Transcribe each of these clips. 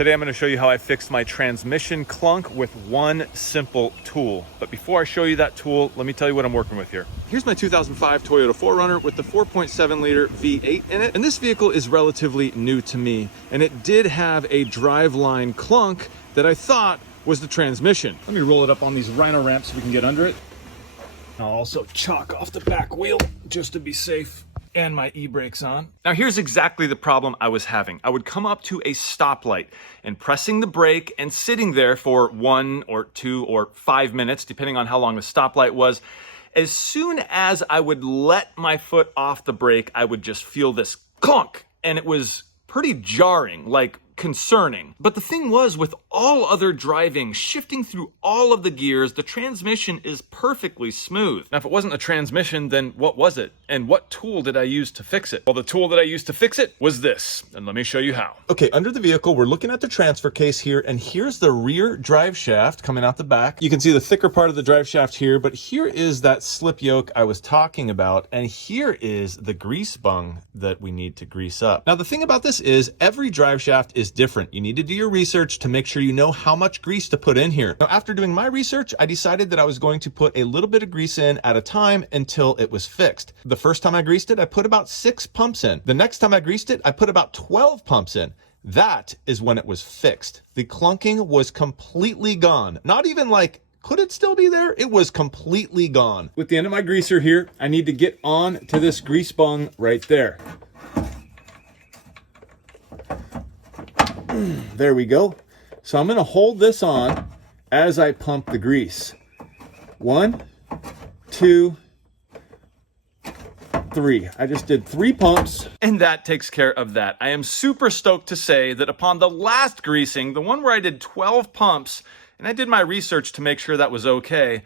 Today I'm going to show you how I fixed my transmission clunk with one simple tool. But before I show you that tool, let me tell you what I'm working with here. Here's my 2005 Toyota 4Runner with the 4.7 liter V8 in it. And this vehicle is relatively new to me. And it did have a driveline clunk that I thought was the transmission. Let me roll it up on these Rhino ramps so we can get under it. I'll also chalk off the back wheel just to be safe. And my e-brakes on. Now here's exactly the problem I was having. I would come up to a stoplight and pressing the brake and sitting there for 1 or 2 or 5 minutes, depending on how long the stoplight was. As soon as I would let my foot off the brake, I would just feel this clunk, and it was pretty jarring, like concerning. But the thing was, with all other driving, shifting through all of the gears, the transmission is perfectly smooth. Now, if it wasn't a transmission, then what was it? And what tool did I use to fix it? Well, the tool that I used to fix it was this, and let me show you how. Okay, under the vehicle, we're looking at the transfer case here, and here's the rear drive shaft coming out the back. You can see the thicker part of the drive shaft here, but here is that slip yoke I was talking about, and here is the grease bung that we need to grease up. Now, the thing about this is every drive shaft is different. You need to do your research to make sure you know how much grease to put in here. Now, after doing my research, I decided that I was going to put a little bit of grease in at a time until it was fixed. The first time I greased it, I put about 6 pumps in. The next time I greased it, I put about 12 pumps in. That is when it was fixed. The clunking was completely gone. Not even like, could it still be there? It was completely gone. With the end of my greaser here, I need to get on to this grease bung right there. There we go. So I'm going to hold this on as I pump the grease. 1, 2, 3. I just did 3 pumps. And that takes care of that. I am super stoked to say that upon the last greasing, the one where I did 12 pumps, and I did my research to make sure that was okay,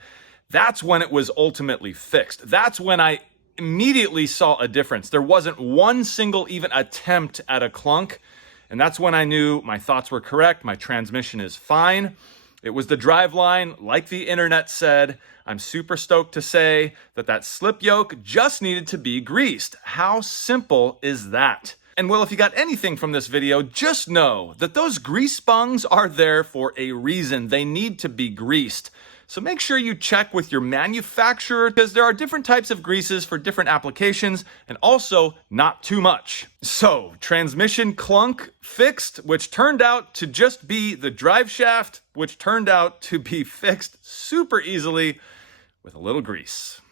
that's when it was ultimately fixed. That's when I immediately saw a difference. There wasn't one single even attempt at a clunk. And that's when I knew my thoughts were correct. My transmission is fine. It was the driveline, like the internet said. I'm super stoked to say that that slip yoke just needed to be greased. How simple is that? And well, if you got anything from this video, just know that those grease bungs are there for a reason. They need to be greased. So make sure you check with your manufacturer because there are different types of greases for different applications and also not too much. So transmission clunk fixed, which turned out to just be the drive shaft, which turned out to be fixed super easily with a little grease.